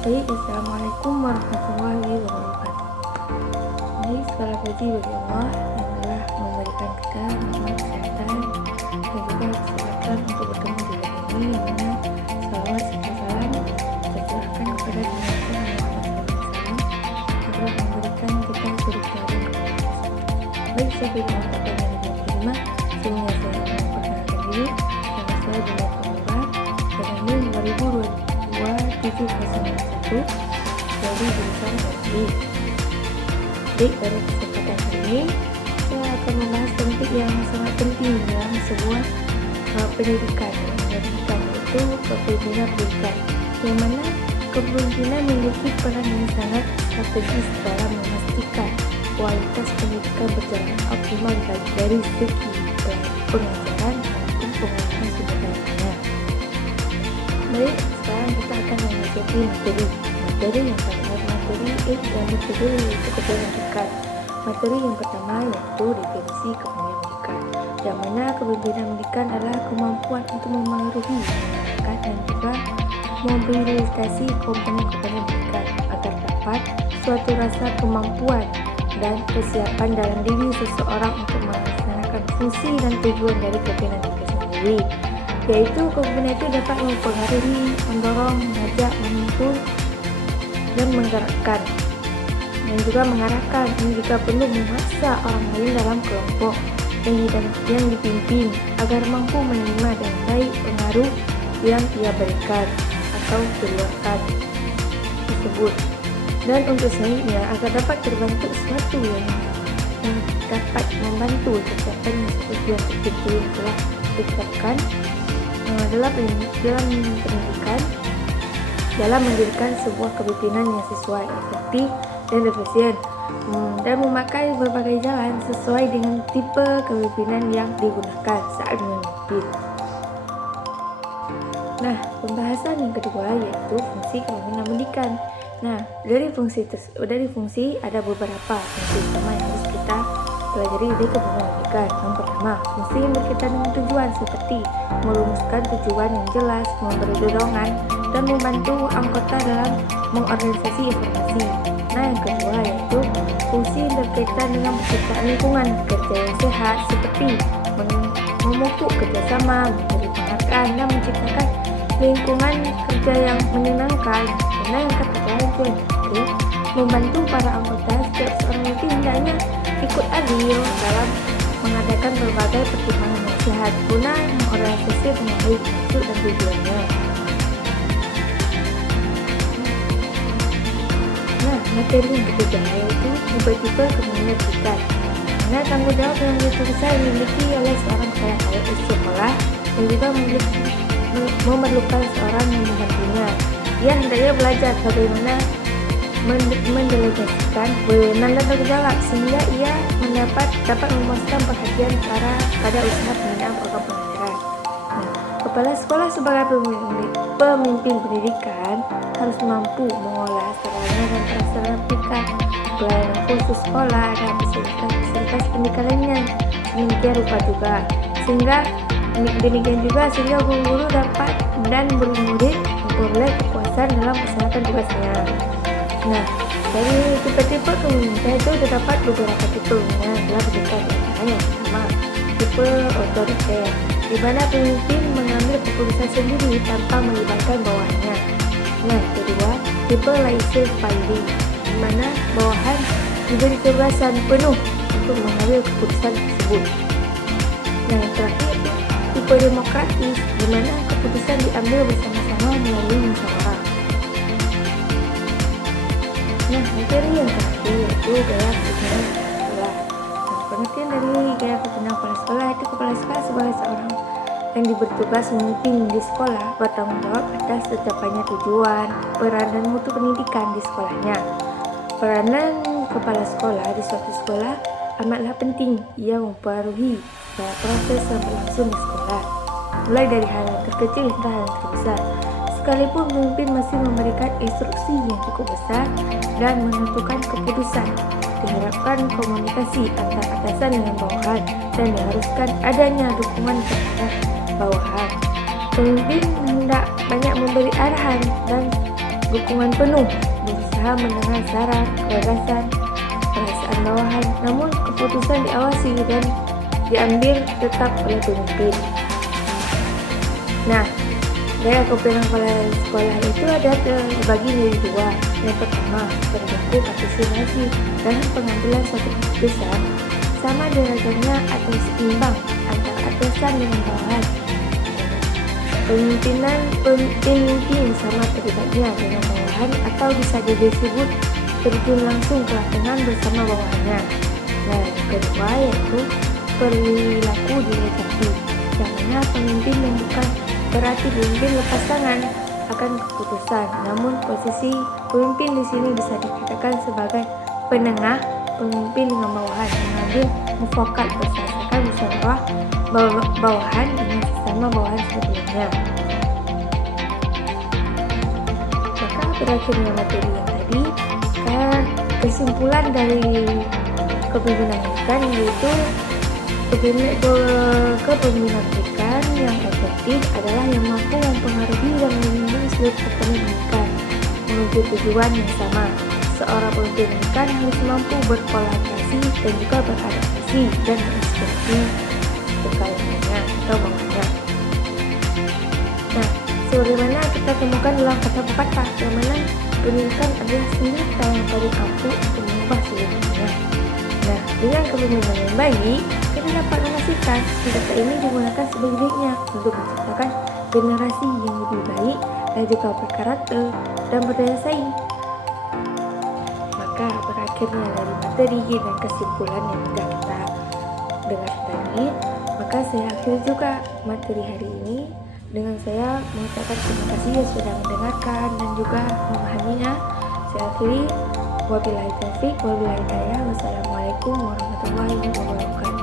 Baik, Assalamualaikum warahmatullahi wabarakatuh. Jadi segala puji bagi Allah yang telah memberikan kita nikmat kesehatan dan juga kesempatan untuk bertemu di hari ini, yang mana salawat serta salam tercurahkan kepada Nabi Muhammad SAW yang telah memberikan kita suri tauladan kepada kita. Baik, saya beri mengatakan yang kelima, sebelumnya saya memperkenalkan diri. Nama saya Bunda Pemura dan ini 2022-701 dari jurusan Teknik. Baik, pada kesempatan hari ini saya akan membahas topik yang sangat penting dalam sebuah pendidikan. Pendidikan itu kepemimpinan pendidikan, yang mana kepemimpinan memiliki peran yang sangat strategis dalam memastikan kualitas pendidikan berjalan optimal baik dari segi pengajaran maupun pengolahan sumber dayanya. Baik, sekarang kita akan memasuki materi yang pertama, materi yang kedua yaitu kepemimpinan. Materi yang pertama yaitu definisi kepemimpinan, yang mana kepemimpinan pendidikan adalah kemampuan untuk memengaruhi masyarakat dan juga mobilisasi komponen-komponen pendidikan agar dapat suatu rasa kemampuan dan kesiapan dalam diri seseorang untuk melaksanakan fungsi dan tujuan dari kepemimpinan itu sendiri, yaitu kepemimpinan itu dapat mempengaruhi, mendorong, mengajak, menuntun, dan menggerakkan, dan juga mengarahkan, dan juga perlu memaksa orang lain dalam kelompok yang dipimpin agar mampu menerima dengan baik pengaruh yang ia berikan atau keluarkan tersebut. Dan untuk selanjutnya, agar dapat terbentuk sesuatu yang dapat membantu tercapainya tujuan tertentu yang telah ditetapkan dalam pendidikan, dalam mendirikan sebuah kepemimpinan yang sesuai, efektif, dan efisien, dan memakai berbagai jalan sesuai dengan tipe kepemimpinan yang digunakan saat memimpin. Nah, pembahasan yang kedua yaitu fungsi kepemimpinan pendidikan. Nah, dari fungsi ada beberapa fungsi utama yang harus kita pelajari dari kepemimpinan pendidikan. Yang pertama, fungsi yang berkaitan dengan tujuan seperti merumuskan tujuan yang jelas, memberi dorongan, dan membantu anggota dalam mengorganisasi informasi. Nah, yang kedua yaitu fungsi yang berkaitan dengan penciptaan lingkungan kerja yang sehat seperti memupuk kerjasama, memberi penghargaan, dan menciptakan lingkungan kerja yang menyenangkan. Nah, yang ketiga yaitu membantu para anggota setiap seorang itu hendaknya ikut adil dalam mengadakan berbagai pertimbangan yang sehat guna mengorganisasi dengan baik maksud dan tujuannya. Nah, materi yang ketiga yaitu tipe-tipe kepemimpinan pendidikan. Nah, tanggung jawab yang begitu besar dimiliki oleh seorang kepala sekolah dan juga memerlukan seorang yang membantunya. Ia hendaknya belajar bagaimana mendelegasikan wewenang dan tanggung jawab sehingga ia dapat memuaskan perhatian pada usaha pembinaan program pengajaran. Nah, kepala sekolah sebagai pemimpin pendidikan harus mampu mengolah sarana dan prasarana pendidikan, pelayanan khusus sekolah, dan fasilitas pendidikan lainnya demikian rupa juga sehingga guru-guru dapat dan murid memperoleh kepuasan dalam melaksanakan tugasnya. Nah, dari tipe-tipe kepemimpinan itu terdapat beberapa tipe dalam pendidikan. Yang pertama, tipe otoriter, di mana pemimpin mengambil keputusan sendiri tanpa melibatkan bawahannya. Nah, kedua, tipe laissez-faire, di mana bawahan diberi kebebasan penuh untuk mengambil keputusan tersebut. Nah, yang terakhir, tipe demokratis, di mana keputusan diambil bersama-sama melalui musyawarah. Nah, materi yang terakhir yaitu gaya kepemimpinan kepala sekolah. Nah, pengertian dari gaya kepemimpinan kepala sekolah itu kepala sekolah sebagai seorang yang diberi tugas memimpin di sekolah, bertanggung jawab atas tercapainya tujuan, peran dan mutu pendidikan di sekolahnya. Peranan kepala sekolah di suatu sekolah amatlah penting. Ia mempengaruhi segala proses yang berlangsung di sekolah, mulai dari hal yang terkecil hingga hal yang terbesar. Sekalipun pemimpin masih memberikan instruksi yang cukup besar dan menentukan keputusan, diharapkan komunikasi antara atasan dengan bawahan dan diharuskan adanya dukungan terhadap bawahan. Pemimpin hendak banyak memberi arahan dan dukungan penuh, berusaha mendengar saran, gagasan, perasaan bawahan, namun keputusan diawasi dan diambil tetap oleh pemimpin. Nah, gaya kepemimpinan sekolah itu ada terbagi menjadi dua. Yang pertama, berbentuk partisipasi dalam pengambilan suatu keputusan sama derajatnya atau seimbang antara atasan dengan bawahan. Pemimpin sama terlibatnya dengan bawahan atau bisa disebut terjun langsung ke lapangan bersama bawahannya. Nah, yang kedua yaitu perilaku delegasi, yang mana pemimpin yang bukan berarti pemimpin lepas tangan akan keputusan, namun posisi pemimpin di sini bisa dikatakan sebagai penengah pemimpin dengan bawahan, mengambil mufakat berdasarkan musyawarah bawahan dengan sesama bawahan sebelumnya. Maka berakhirnya materi yang tadi, kesimpulan dari kepemimpinan ikan yaitu kepemimpinan ikan yang efektif adalah yang mampu mempengaruhi dan melindungi seluruh komponen ikan menuju tujuan yang sama. Seorang pemimpin ikan harus mampu berkolaborasi dan juga beradaptasi dan menginspirasi rekan-rekannya atau bawahannya. Nah, sebagaimana kita temukan dalam kata pepatah, yang mana pendidikan adalah senjata yang paling ampuh untuk mengubah seluruhnya. Nah, dengan kepemimpinan yang baik, kita dapat memastikan senjata ini digunakan sebaik-baiknya untuk menciptakan generasi yang lebih baik dan juga berkarakter dan berdaya saing. Maka berakhirnya dari materi dan kesimpulan yang sudah kita dengar tadi, maka saya akhiri juga materi hari ini dengan saya mengucapkan terima kasih yang sudah mendengarkan dan juga memahaminya. Saya akhiri, wabillahi taufiq wabillahi hidayah. Wassalamualaikum warahmatullahi wabarakatuh.